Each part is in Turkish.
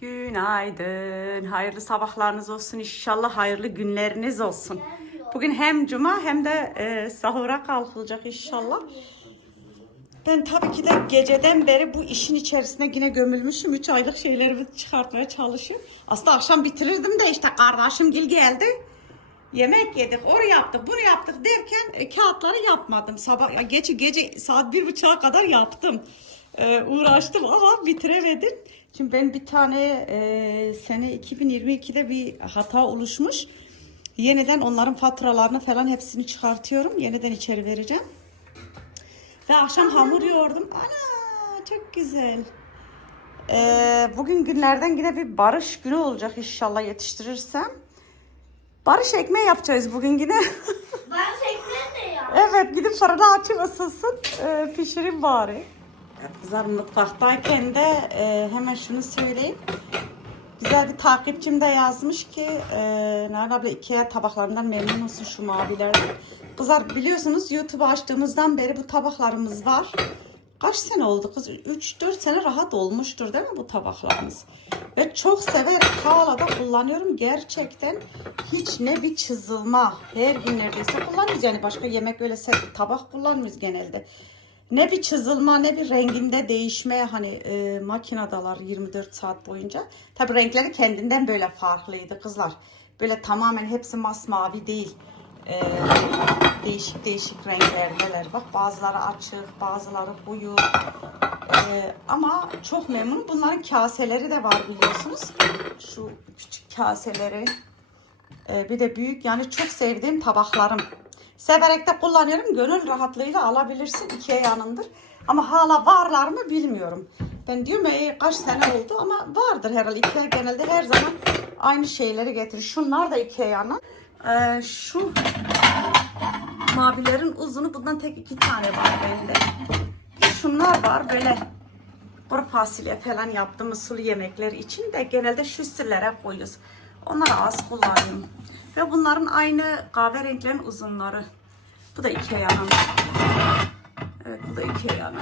Günaydın. Hayırlı sabahlarınız olsun. İnşallah hayırlı günleriniz olsun. Bugün hem cuma hem de e, sahura kalkılacak inşallah. Ben tabii ki de geceden beri bu işin içerisine yine gömülmüşüm. 3 aylık şeylerimi çıkartmaya çalışıyorum. Aslında akşam bitirirdim de işte kardeşim gil geldi. Yemek yedik, onu yaptık, bunu yaptık derken e, kağıtları yapmadım. Sabah gece gece saat bir buçuğa kadar yaptım. E, uğraştım ama bitiremedim. Şimdi ben bir tane e, sene 2022'de bir hata oluşmuş. Yeniden onların faturalarını falan hepsini çıkartıyorum. Yeniden içeri vereceğim. Ve akşam hamur yoğurdum. Ana çok güzel. Ee, bugün günlerden yine bir barış günü olacak inşallah yetiştirirsem. Barış ekmeği yapacağız bugün yine. Ben tekne de ya. evet gidip fırına açıp ısınsın. Ee, pişireyim bari. Kızlar mutfaktayken de e, hemen şunu söyleyeyim. Güzel bir takipçim de yazmış ki e, Nalan abla Ikea tabaklarından memnun olsun şu mavilerden. Kızlar biliyorsunuz YouTube açtığımızdan beri bu tabaklarımız var. Kaç sene oldu kız? 3-4 sene rahat olmuştur değil mi bu tabaklarımız? Ve çok severek hala da kullanıyorum. Gerçekten hiç ne bir çizilma. Her gün neredeyse kullanıyoruz. Yani başka yemek öyle tabak kullanmıyoruz genelde. Ne bir çizilme ne bir renginde değişme hani e, makinadalar 24 saat boyunca. Tabi renkleri kendinden böyle farklıydı kızlar. Böyle tamamen hepsi masmavi değil. E, değişik değişik renklerdeler. Bak bazıları açık bazıları koyu. E, ama çok memnunum. Bunların kaseleri de var biliyorsunuz. Şu küçük kaseleri. E, bir de büyük yani çok sevdiğim tabaklarım. Severek de kullanıyorum. Gönül rahatlığıyla alabilirsin. ikiye yanındır. Ama hala varlar mı bilmiyorum. Ben diyorum ya "E, kaç sene oldu ama vardır herhalde. Ikea genelde her zaman aynı şeyleri getirir. Şunlar da Ikea'nın. Ee, şu mavilerin uzunu bundan tek iki tane var bende. Şunlar var böyle kuru fasulye falan yaptığımız sulu yemekler için de genelde şu sürlere koyuyoruz. Onları az kullanıyorum. Ve bunların aynı kahverengilerin uzunları. Bu da Ikea'nın. Evet bu da Ikea'nın.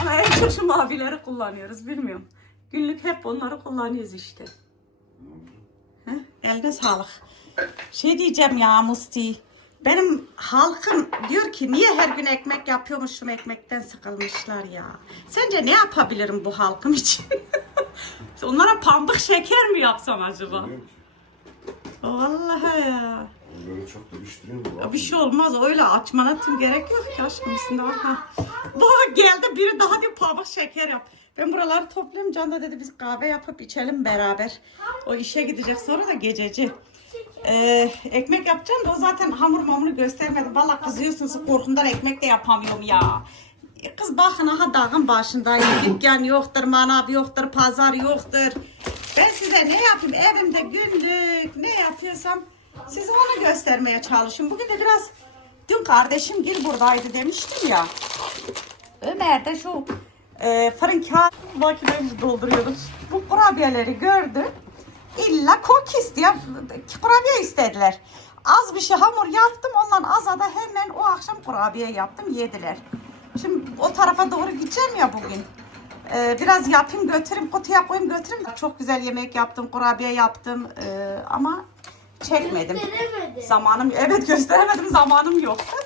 Ama en çok şu mavileri kullanıyoruz bilmiyorum. Günlük hep onları kullanıyoruz işte. Heh, eline sağlık. Şey diyeceğim ya Musti. Benim halkım diyor ki niye her gün ekmek yapıyormuşum ekmekten sıkılmışlar ya. Sence ne yapabilirim bu halkım için? Onlara pambık şeker mi yapsam acaba? Bilmiyorum. Vallahi ya. Böyle çok da mu? Ya Bir şey olmaz öyle açmana tüm gerek yok ki aşkım üstünde bak ha. Bak geldi biri daha diyor pamuk şeker yap. Ben buraları toplayayım Can da dedi biz kahve yapıp içelim beraber. O işe gidecek sonra da gececi. Ee, ekmek yapacağım da o zaten hamur mamuru göstermedi. Valla kızıyorsunuz korkumdan ekmek de yapamıyorum ya. Kız bakın aha dağın başındayım. Dükkan yoktur, manav yoktur, pazar yoktur. Ben size ne yapayım evimde günlük ne yapıyorsam size onu göstermeye çalışıyorum. Bugün de biraz dün kardeşim Gil buradaydı demiştim ya. Ömer de şu e, fırın kağıt makinemizi dolduruyoruz. Bu kurabiyeleri gördü. İlla kok istiyor. Kurabiye istediler. Az bir şey hamur yaptım. Ondan aza da hemen o akşam kurabiye yaptım. Yediler. Şimdi o tarafa doğru gideceğim ya bugün. Ee, biraz yapayım götüreyim kutuya koyayım götüreyim. Çok güzel yemek yaptım. Kurabiye yaptım. Ee, ama çekmedim. Zamanım evet gösteremedim zamanım yoktu.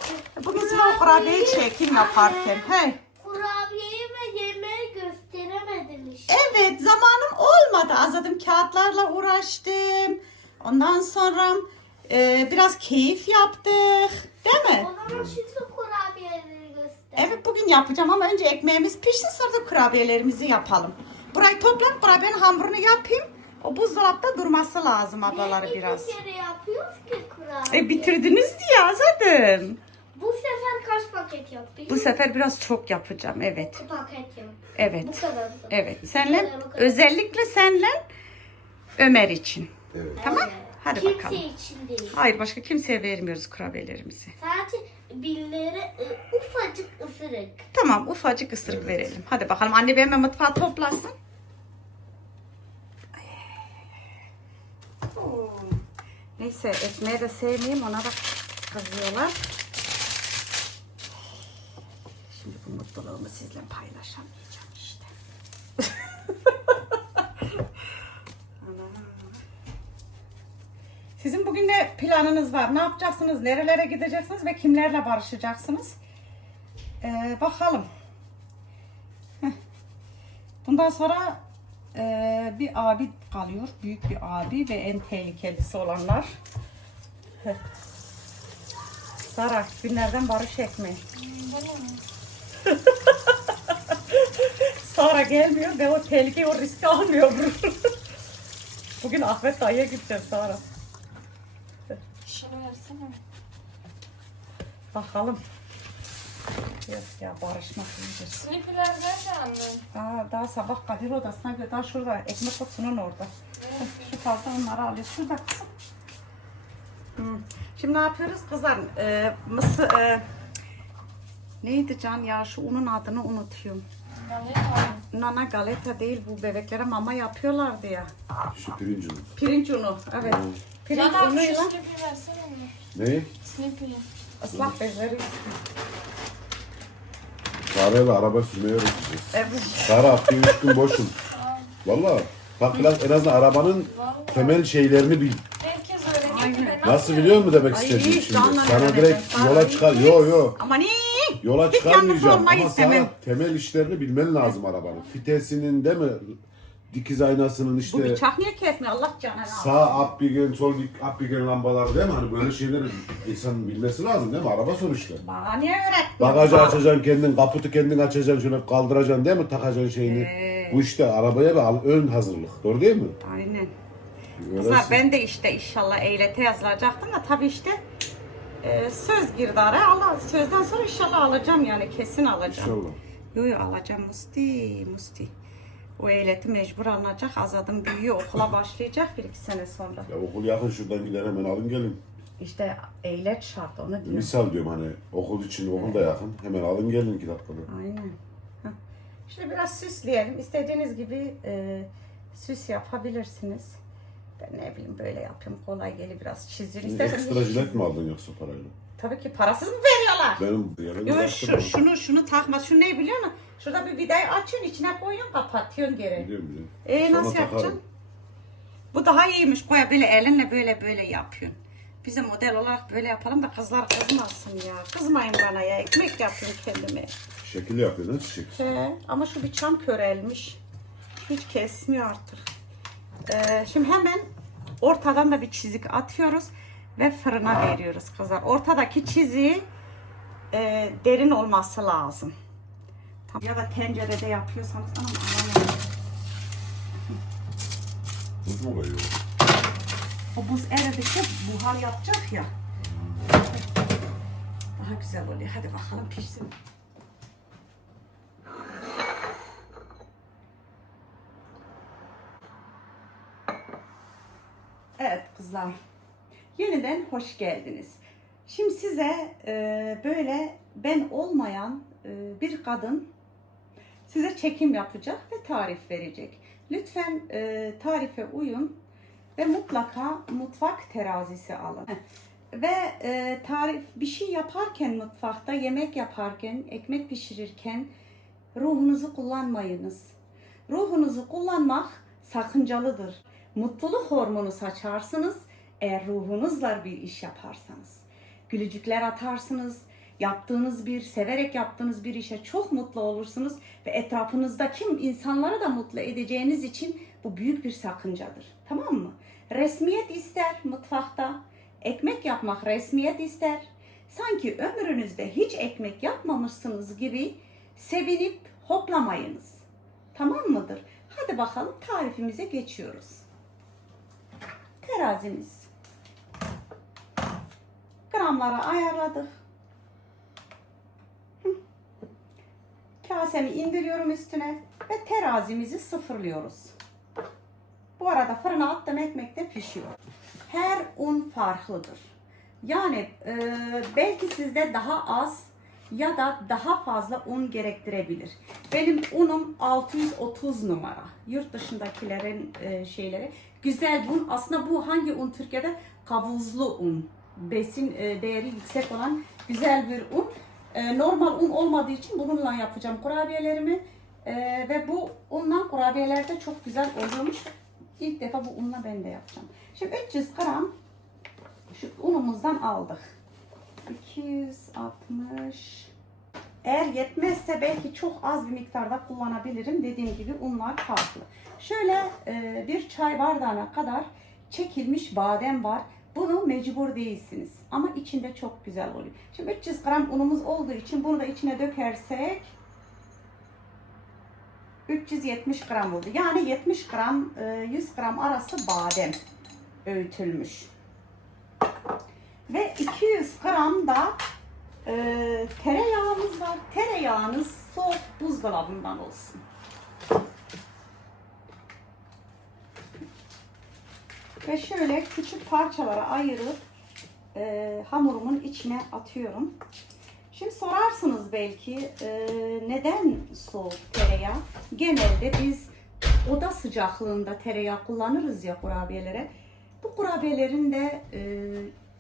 Bugün size o kurabiyeyi çekeyim yaparken. Hey. Kurabiyeyi ve yemeği gösteremedim işte. Evet zamanım olmadı. Azadım kağıtlarla uğraştım. Ondan sonra e, biraz keyif yaptık. Değil mi? O zaman şimdi kurabiyeleri göster. Evet bugün yapacağım ama önce ekmeğimiz pişsin sonra da kurabiyelerimizi yapalım. Burayı toplayıp kurabiyenin hamurunu yapayım. O buzdolapta durması lazım ablaları Niye biraz. kere yapıyoruz ki kurabiye? E bitirdiniz diye azadım. Bu sefer kaç paket yaptık? Bu sefer biraz çok yapacağım evet. İki paket yap. Evet. Bu kadar. Evet. Senle Bu kadar. özellikle senle Ömer için. Evet. Tamam? Hadi Kimse bakalım. için değil. Hayır başka kimseye vermiyoruz kurabiyelerimizi. Sadece birileri e, ufacık ısırık. Tamam ufacık ısırık verelim. Hadi bakalım anne hemen mutfağı toplasın. Oo. Neyse ekmeği de sevmeyeyim ona da kızıyorlar. Şimdi bu mutluluğumu sizle paylaşamayacağım işte. Sizin bugün ne planınız var? Ne yapacaksınız? Nerelere gideceksiniz ve kimlerle barışacaksınız? Ee, bakalım. Bundan sonra e, bir abi kalıyor. Büyük bir abi ve en tehlikelisi olanlar. Sara günlerden barış ekmeği. Sara gelmiyor ve o tehlikeyi o riski almıyor. Bugün Ahmet dayıya gideceğiz Sara. Versene. Bakalım. Yok ya barışmak iyidir. Snipper'ler nerede annem? Aa, daha sabah Kadir odasına göre daha şurada ekmek kutusunun orada. Heh, Şu fazla onları alıyoruz. Şurada kızım. Hmm. Şimdi ne yapıyoruz kızlar? Ee, mısır, e, neydi Can ya şu unun adını unutuyorum. Galet var. Nana galeta değil bu bebeklere mama yapıyorlardı ya. Şu pirincin. Pirinç unu evet. Pirinç Can abi şu unuyla Snipper'ı versene mi? Ne? Snipper'ı. ıslak bezleri. Sarayla araba sürmeyi öğreteceğiz. Evet. Sara hafta üç gün boşum. Valla. Bak biraz en azından arabanın temel şeylerini bil. Herkes öyle Aynen. Nasıl biliyor musun demek Ay, istediğim iyi, şimdi? canla Sana direkt Sana yola iyi. çıkar. Yo yo. Aman iyi. Yola Hiç çıkarmayacağım yalnız olmayı ama istemem. sana temel işlerini bilmen lazım arabanın. Fitesinin değil mi? Dikiz aynasının Bu işte bıçak niye kesmiyor Allah canına. sağ bir sol up bir lambalar değil mi? Hani böyle şeyleri insanın bilmesi lazım değil mi? Araba sonuçta. Bana niye öğretmiyorsun? Bagajı açacaksın kendin, kaputu kendin açacaksın, şöyle kaldıracaksın değil mi? Takacaksın şeyini. Ee. Bu işte arabaya bir al- ön hazırlık. Doğru değil mi? Aynen. Kızlar ben de işte inşallah eylete yazılacaktım da tabii işte e, söz girdi araya. Allah, sözden sonra inşallah alacağım yani kesin alacağım. İnşallah. Yo yo alacağım Musti, Musti. O ehliyeti mecbur alınacak. Azadım büyüyor. Okula başlayacak bir iki sene sonra. Ya okul yakın şuradan gider hemen alın gelin. İşte ehliyet şart onu diyor. Misal diyorum hani okul için okul da yakın. Hemen alın gelin dakikada. Aynen. Heh. Şimdi biraz süsleyelim. İstediğiniz gibi e, süs yapabilirsiniz. Ben ne bileyim böyle yapıyorum. Kolay gelir biraz çizin. İsterseniz Ekstra hiç jilet çizin. mi aldın yoksa parayla? Tabii ki parasız mı veriyorlar? Benim yarın Yo, bıraktım. şu, şunu şunu takma. Şu ne biliyor musun? Şurada bir vidayı açıyorsun, içine koyuyorsun, kapatıyorsun geri. Biliyorum biliyorum. Ee Sonra nasıl takarım. yapacaksın? Bu daha iyiymiş. Koya böyle elinle böyle böyle yapıyorsun. Bize model olarak böyle yapalım da kızlar kızmasın ya. Kızmayın bana ya. Ekmek yapıyorum kendime. Şekil yapıyor ne çiçek? He, ama şu bıçağım körelmiş. Hiç kesmiyor artık. Ee, şimdi hemen ortadan da bir çizik atıyoruz ve fırına veriyoruz kızlar. Ortadaki çiziği e, derin olması lazım. Ya da tencerede yapıyorsanız aman aman. Tuz mu koyuyor? O buz eridikçe buhar yapacak ya. Daha güzel oluyor. Hadi bakalım pişsin. Evet kızlar. Yeniden hoş geldiniz. Şimdi size e, böyle ben olmayan e, bir kadın size çekim yapacak ve tarif verecek. Lütfen e, tarife uyun ve mutlaka mutfak terazisi alın. Ve e, tarif bir şey yaparken mutfakta yemek yaparken, ekmek pişirirken ruhunuzu kullanmayınız. Ruhunuzu kullanmak sakıncalıdır. Mutluluk hormonu saçarsınız eğer ruhunuzla bir iş yaparsanız. Gülücükler atarsınız, yaptığınız bir, severek yaptığınız bir işe çok mutlu olursunuz ve etrafınızdaki insanları da mutlu edeceğiniz için bu büyük bir sakıncadır. Tamam mı? Resmiyet ister mutfakta. Ekmek yapmak resmiyet ister. Sanki ömrünüzde hiç ekmek yapmamışsınız gibi sevinip hoplamayınız. Tamam mıdır? Hadi bakalım tarifimize geçiyoruz. Terazimiz. Gramlara ayarladık. Hı. Kasemi indiriyorum üstüne ve terazimizi sıfırlıyoruz. Bu arada fırına attım ekmek de pişiyor. Her un farklıdır. Yani e, belki sizde daha az ya da daha fazla un gerektirebilir. Benim unum 630 numara. Yurt dışındakilerin e, şeyleri. Güzel un. Aslında bu hangi un Türkiye'de? Kavuzlu un. Besin e, değeri yüksek olan güzel bir un. E, normal un olmadığı için bununla yapacağım kurabiyelerimi. E, ve bu unla kurabiyeler de çok güzel oluyormuş. İlk defa bu unla ben de yapacağım. Şimdi 300 gram Şu unumuzdan aldık. 260 eğer yetmezse belki çok az bir miktarda kullanabilirim. Dediğim gibi unlar farklı. Şöyle e, bir çay bardağına kadar çekilmiş badem var. Bunu mecbur değilsiniz. Ama içinde çok güzel oluyor. Şimdi 300 gram unumuz olduğu için bunu da içine dökersek 370 gram oldu. Yani 70 gram e, 100 gram arası badem öğütülmüş. Ve 200 gram da e, tereyağımız var. Tereyağınız soğuk buzdolabından olsun. Ve şöyle küçük parçalara ayırıp e, hamurumun içine atıyorum. Şimdi sorarsınız belki e, neden soğuk tereyağı? Genelde biz oda sıcaklığında tereyağı kullanırız ya kurabiyelere. Bu kurabiyelerin de e,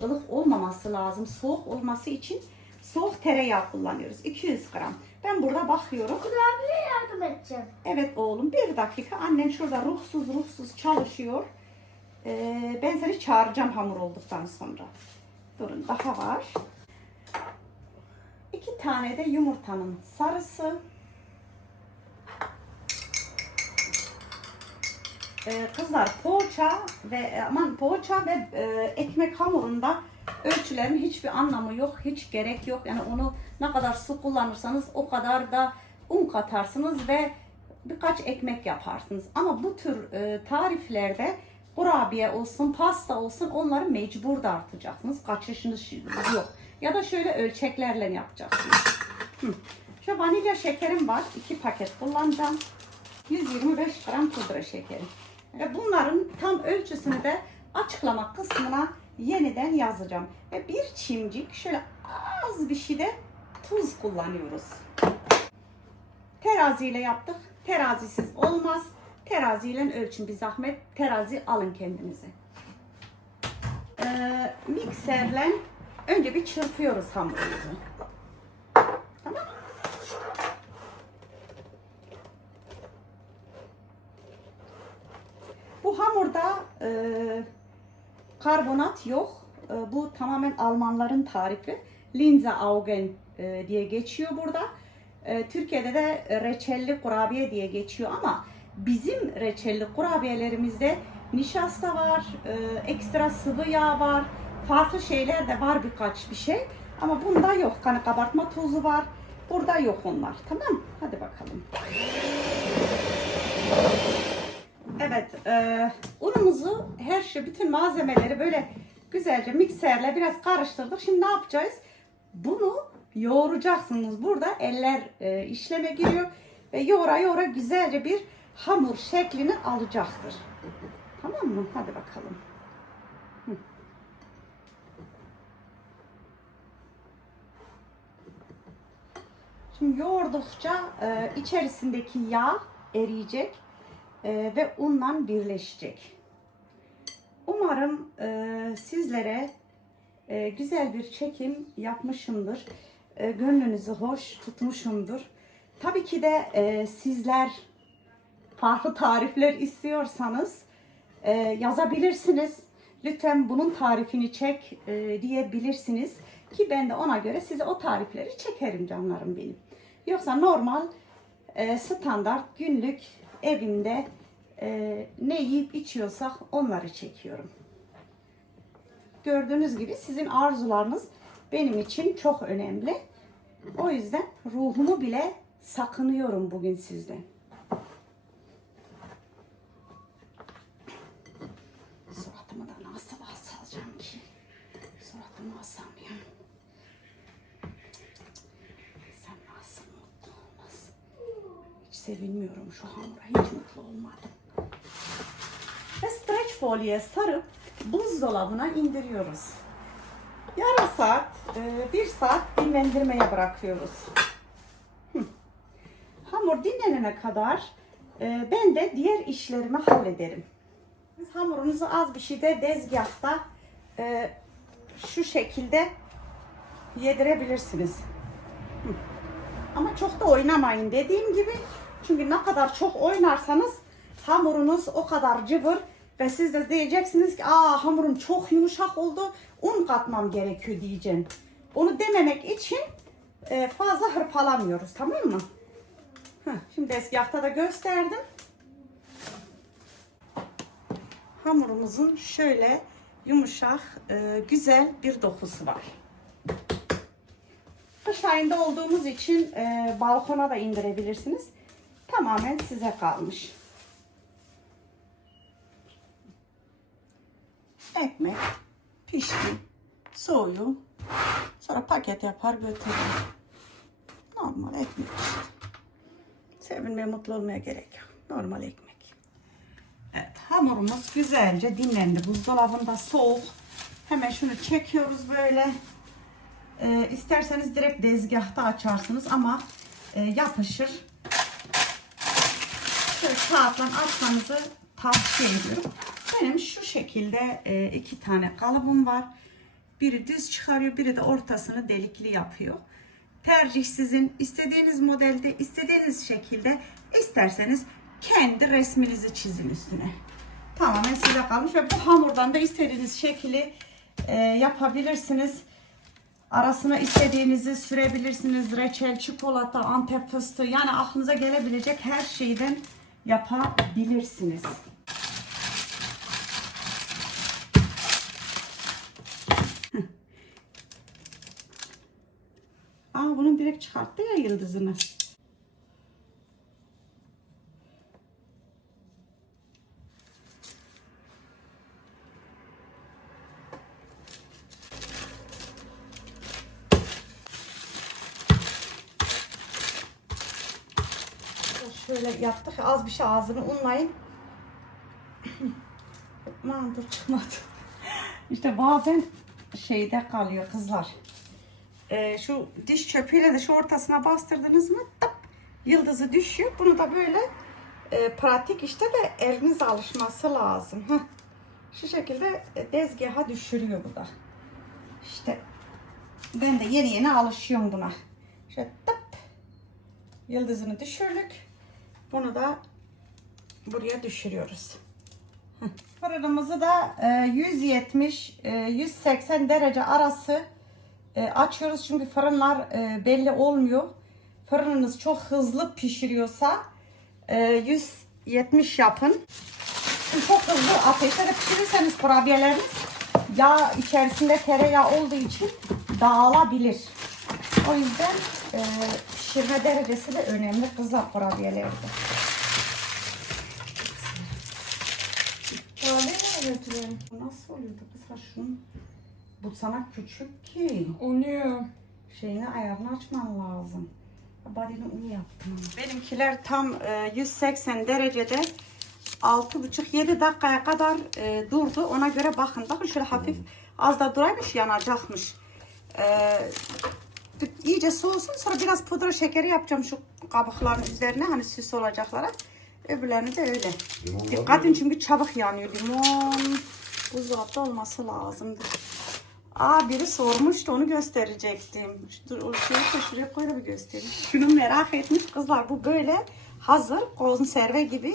ılık olmaması lazım. Soğuk olması için soğuk tereyağı kullanıyoruz. 200 gram. Ben burada bakıyorum. Kurabiye yardım edeceğim. Evet oğlum bir dakika. Annen şurada ruhsuz ruhsuz çalışıyor. Ee, ben seni çağıracağım hamur olduktan sonra. Durun daha var. İki tane de yumurtanın sarısı. Ee, kızlar poğaça ve aman poğaça ve e, ekmek hamurunda ölçülerin hiçbir anlamı yok, hiç gerek yok. Yani onu ne kadar su kullanırsanız o kadar da un katarsınız ve birkaç ekmek yaparsınız. Ama bu tür e, tariflerde kurabiye olsun, pasta olsun onları mecbur dartacaksınız. Kaçışınız yok. Ya da şöyle ölçeklerle yapacaksınız. Şu vanilya şekerim var. 2 paket kullanacağım. 125 gram pudra şekeri. Ve bunların tam ölçüsünü de açıklama kısmına yeniden yazacağım. Ve bir çimcik şöyle az bir şey de tuz kullanıyoruz. Teraziyle yaptık. Terazisiz olmaz. Teraziyle ölçün bir zahmet. Terazi alın kendinize. Ee, mikserle önce bir çırpıyoruz hamurumuzu. Bu hamurda e, karbonat yok. E, bu tamamen Almanların tarifi. Linze Augen e, diye geçiyor burada. E, Türkiye'de de reçelli kurabiye diye geçiyor ama bizim reçelli kurabiyelerimizde nişasta var, e, ekstra sıvı yağ var, farklı şeyler de var birkaç bir şey. Ama bunda yok. Hani kabartma tozu var. Burada yok onlar. Tamam Hadi bakalım. Evet, e, unumuzu, her şey, bütün malzemeleri böyle güzelce mikserle biraz karıştırdık. Şimdi ne yapacağız? Bunu yoğuracaksınız. Burada eller e, işleme giriyor ve yoğura yoğura güzelce bir hamur şeklini alacaktır. Tamam mı? Hadi bakalım. Şimdi yoğurdukça e, içerisindeki yağ eriyecek e, ve unla birleşecek. Umarım e, sizlere e, güzel bir çekim yapmışımdır. E, gönlünüzü hoş tutmuşumdur. Tabii ki de e, sizler farklı tarifler istiyorsanız e, yazabilirsiniz. Lütfen bunun tarifini çek e, diyebilirsiniz ki ben de ona göre size o tarifleri çekerim canlarım benim. Yoksa normal e, standart günlük evimde e, ne yiyip içiyorsak onları çekiyorum. Gördüğünüz gibi sizin arzularınız benim için çok önemli. O yüzden ruhumu bile sakınıyorum bugün sizden. Sevinmiyorum şu hamura. Hiç mutlu olmadım. Ve streç folye sarıp buzdolabına indiriyoruz. Yarım saat, e, bir saat dinlendirmeye bırakıyoruz. Hamur dinlenene kadar e, ben de diğer işlerimi hallederim. Siz hamurunuzu az bir şey de dezgahta e, şu şekilde yedirebilirsiniz. Ama çok da oynamayın dediğim gibi. Çünkü ne kadar çok oynarsanız hamurunuz o kadar cıvır Ve siz de diyeceksiniz ki aa hamurum çok yumuşak oldu un katmam gerekiyor diyeceğim. Onu dememek için e, fazla hırpalamıyoruz tamam mı? Heh, şimdi tezgahta da gösterdim. Hamurumuzun şöyle yumuşak, e, güzel bir dokusu var. Kış ayında olduğumuz için e, balkona da indirebilirsiniz. Tamamen size kalmış. Ekmek pişti, soğuyor. Sonra paket yapar götürür. Normal ekmek işte. Sevinmeye, mutlu olmaya gerek yok. Normal ekmek. Evet, hamurumuz güzelce dinlendi. Buzdolabında soğuk. Hemen şunu çekiyoruz böyle. Ee, isterseniz direkt dezgahta açarsınız ama e, yapışır. Kağıtla açmanızı tavsiye ediyorum. Benim şu şekilde e, iki tane kalıbım var. Biri düz çıkarıyor, biri de ortasını delikli yapıyor. Tercih sizin. istediğiniz modelde, istediğiniz şekilde isterseniz kendi resminizi çizin üstüne. Tamamen size kalmış ve bu hamurdan da istediğiniz şekli e, yapabilirsiniz. Arasına istediğinizi sürebilirsiniz. Reçel, çikolata, antep fıstığı yani aklınıza gelebilecek her şeyden yapabilirsiniz. Aa bunun direkt çıkarttı ya yıldızını. Şöyle yaptık. Az bir şey ağzını unlayın. Aman dur çıkmadı. İşte bazen şeyde kalıyor kızlar. Ee, şu diş çöpüyle de şu ortasına bastırdınız mı tıp yıldızı düşüyor. Bunu da böyle e, pratik işte de eliniz alışması lazım. Şu şekilde e, dezgaha düşürüyor bu da. İşte ben de yeni yeni alışıyorum buna. Şöyle tıp yıldızını düşürdük. Bunu da buraya düşürüyoruz. Fırınımızı da e, 170 e, 180 derece arası e, açıyoruz çünkü fırınlar e, belli olmuyor. Fırınınız çok hızlı pişiriyorsa e, 170 yapın. Çok hızlı ateşte de pişirirseniz kurabiyeleriniz yağ içerisinde tereyağı olduğu için dağılabilir. O yüzden e, pişirme derecesi de önemli kızlar kurabiyelerde. Nasıl oluyordu kızlar şunun? Bu sana küçük ki. Oluyor. Şeyini ayarını açman lazım. Badini un yaptım. Benimkiler tam e, 180 derecede 6,5-7 dakikaya kadar e, durdu. Ona göre bakın. Bakın şöyle hafif az da duraymış yanacakmış. E, iyice soğusun sonra biraz pudra şekeri yapacağım şu kabukların üzerine hani süs olacaklara. Öbürlerini de öyle. Limon Dikkat edin çünkü çabuk yanıyor limon. Buzdolapta olması lazımdı. Aa biri sormuştu onu gösterecektim. Dur o şeyi de şuraya koy da bir göstereyim. Şunu merak etmiş kızlar. Bu böyle hazır konserve gibi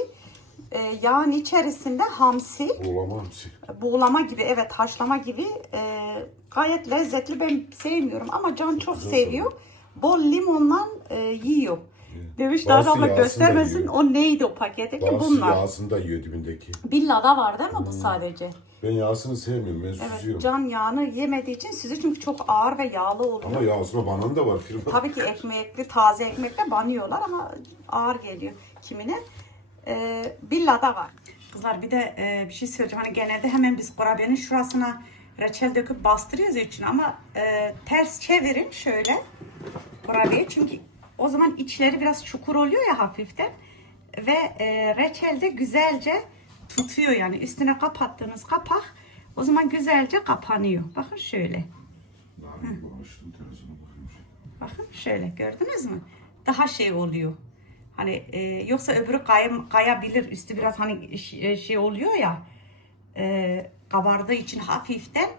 e, yağın içerisinde hamsi, Olamam ki. buğulama gibi evet haşlama gibi e, gayet lezzetli. Ben sevmiyorum ama Can çok seviyor. Bol limonla e, yiyor. Demiş daha abla yağsını da göstermesin yiyor. o neydi o paketi ki Bazısı bunlar. yağsını da yiyor dibindeki. Billa'da var değil mi bu sadece? Ben yağsını sevmiyorum. Ben Evet, süzüyorum. can yağını yemediği için sizi çünkü çok ağır ve yağlı oluyor. Ama yağsına banan da var firma. Tabii ki ekmekli, taze ekmekle banıyorlar ama ağır geliyor kimine. Ee, Billa'da var. Kızlar bir de e, bir şey söyleyeceğim. Hani genelde hemen biz kurabiyenin şurasına reçel döküp bastırıyoruz ya içine ama e, ters çevirin şöyle kurabiye. Çünkü o zaman içleri biraz çukur oluyor ya hafiften. Ve e, reçel de güzelce tutuyor yani. Üstüne kapattığınız kapak o zaman güzelce kapanıyor. Bakın şöyle. Bakın şöyle gördünüz mü? Daha şey oluyor. Hani e, yoksa öbürü kayım, kayabilir. Üstü biraz hani ş- şey oluyor ya. E, kabardığı için hafiften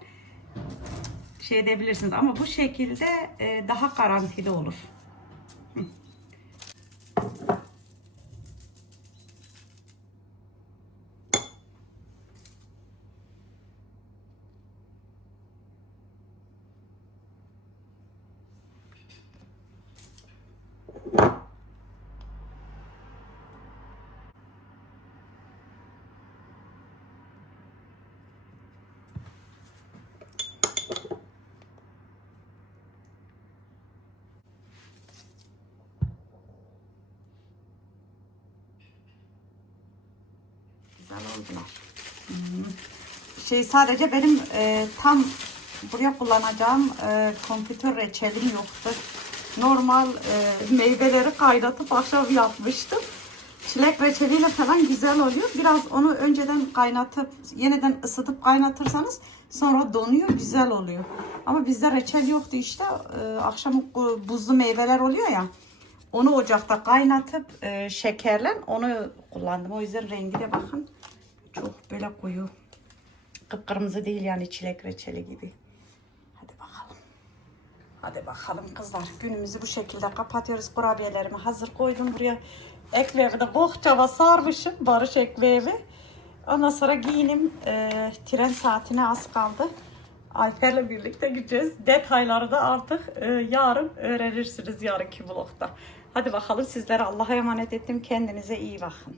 şey edebilirsiniz. Ama bu şekilde e, daha garantili olur. Hı. Güzel Şey sadece benim e, tam buraya kullanacağım e, kompütür reçelim yoktu. Normal e, meyveleri kaynatıp akşam yapmıştım. Çilek reçeliyle falan güzel oluyor. Biraz onu önceden kaynatıp yeniden ısıtıp kaynatırsanız sonra donuyor güzel oluyor. Ama bizde reçel yoktu işte. E, akşam bu- buzlu meyveler oluyor ya. Onu ocakta kaynatıp e, şekerle onu kullandım. O yüzden rengi de bakın çok böyle koyu. Kıpkırmızı değil yani çilek reçeli gibi. Hadi bakalım. Hadi bakalım kızlar. Günümüzü bu şekilde kapatıyoruz. Kurabiyelerimi hazır koydum buraya. Ekmeğimi de bohçama sarmışım. Barış ekmeğimi. Ondan sonra giyinim. E, tren saatine az kaldı. Alper'le birlikte gideceğiz. Detayları da artık e, yarın öğrenirsiniz yarınki vlogda. Hadi bakalım sizlere Allah'a emanet ettim. Kendinize iyi bakın.